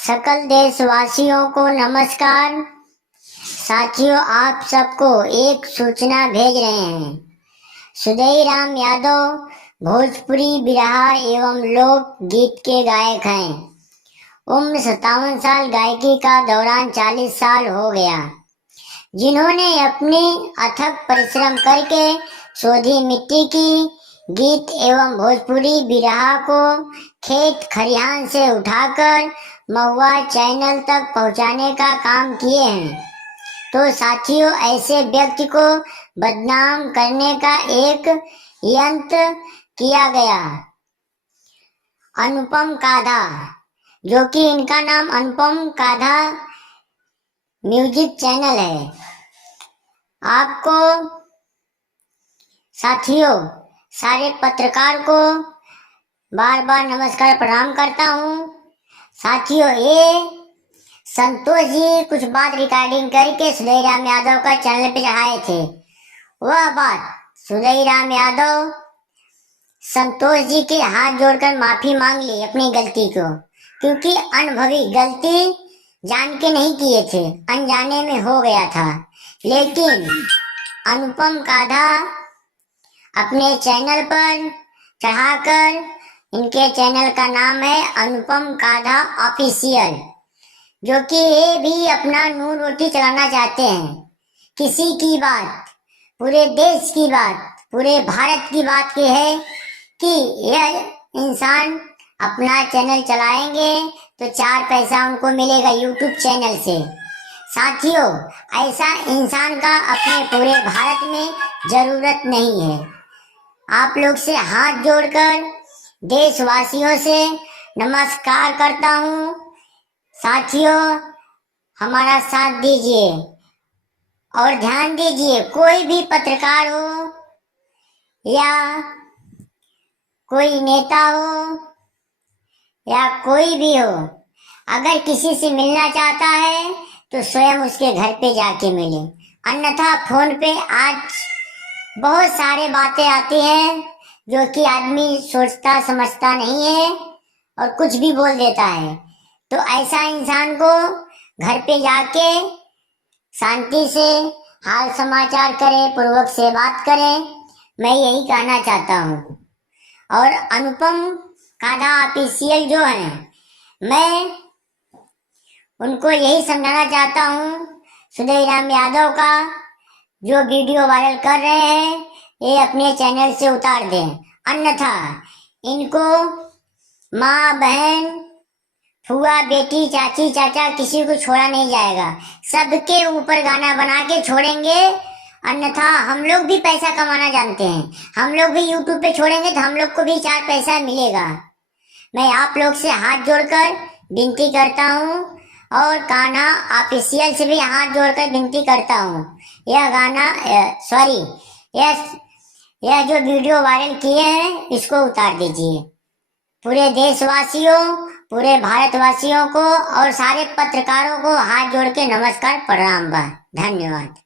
सकल देशवासियों को नमस्कार। साथियों, आप सबको एक सूचना भेज रहे हैं। सुधईराम यादव भोजपुरी बिरहा एवं लोक गीत के गायक हैं। उम्र 57 साल, गायकी का दौरान 40 साल हो गया। जिन्होंने अपनी अथक परिश्रम करके शोधी मिट्टी की गीत एवं भोजपुरी बिरहा को खेत खरिहान से उठाकर महुआ चैनल तक पहुंचाने का काम किए हैं। तो साथियों, ऐसे व्यक्ति को बदनाम करने का एक यंत्र किया गया। अनुपम काधा, जो कि इनका नाम अनुपम काधा म्यूजिक चैनल है। आपको साथियों, सारे पत्रकार को बार बार नमस्कार प्रणाम करता हूँ। साथियों, ये संतोष जी कुछ बात रिकॉर्डिंग करके सुधईराम यादव का चैनल पे चढ़ाए थे। वह बात सुधईराम यादव संतोष जी के हाथ जोड़कर माफी मांग ली अपनी गलती को, क्योंकि अनुभवी गलती जान के नहीं किए थे, अनजाने में हो गया था। लेकिन अनुपम काधा अपने चैनल पर चढ़ाकर, इनके चैनल का नाम है अनुपम काधा ऑफिशियल, जो कि ये भी अपना नून रोटी चलाना चाहते हैं। किसी की बात, पूरे देश की बात, पूरे भारत की बात की है कि यह इंसान अपना चैनल चलाएंगे तो 4 पैसा उनको मिलेगा यूट्यूब चैनल से। साथियों, ऐसा इंसान का अपने पूरे भारत में जरूरत नहीं है। आप लोग से हाथ जोड़कर देशवासियों से नमस्कार करता हूँ। साथियों, हमारा साथ दीजिए और ध्यान दीजिए। कोई भी पत्रकार हो या कोई नेता हो या कोई भी हो, अगर किसी से मिलना चाहता है तो स्वयं उसके घर पे जाके मिले। अन्यथा फोन पे आज बहुत सारे बातें आती हैं जो कि आदमी सोचता समझता नहीं है और कुछ भी बोल देता है। तो ऐसा इंसान को घर पे जाके शांति से हाल समाचार करें, पूर्वक से बात करें, मैं यही कहना चाहता हूँ। और अनुपम काधा ऑफिशियल जो है, मैं उनको यही समझाना चाहता हूँ, सुधईराम यादव का जो वीडियो वायरल कर रहे हैं ये अपने चैनल से उतार दें, अन्यथा इनको माँ बहन फुआ बेटी चाची चाचा किसी को छोड़ा नहीं जाएगा। सबके ऊपर गाना बना के छोड़ेंगे, अन्यथा हम लोग भी पैसा कमाना जानते हैं। हम लोग भी यूट्यूब पे छोड़ेंगे तो हम लोग को भी 4 पैसा मिलेगा। मैं आप लोग से हाथ जोड़कर विनती करता हूँ और कान्हा ऑफिशियल से भी हाथ जोड़कर विनती करता हूँ, यह गाना यह जो वीडियो वायरल किए हैं इसको उतार दीजिए। पूरे देशवासियों, पूरे भारतवासियों को और सारे पत्रकारों को हाथ जोड़ के नमस्कार प्रणाम। धन्यवाद।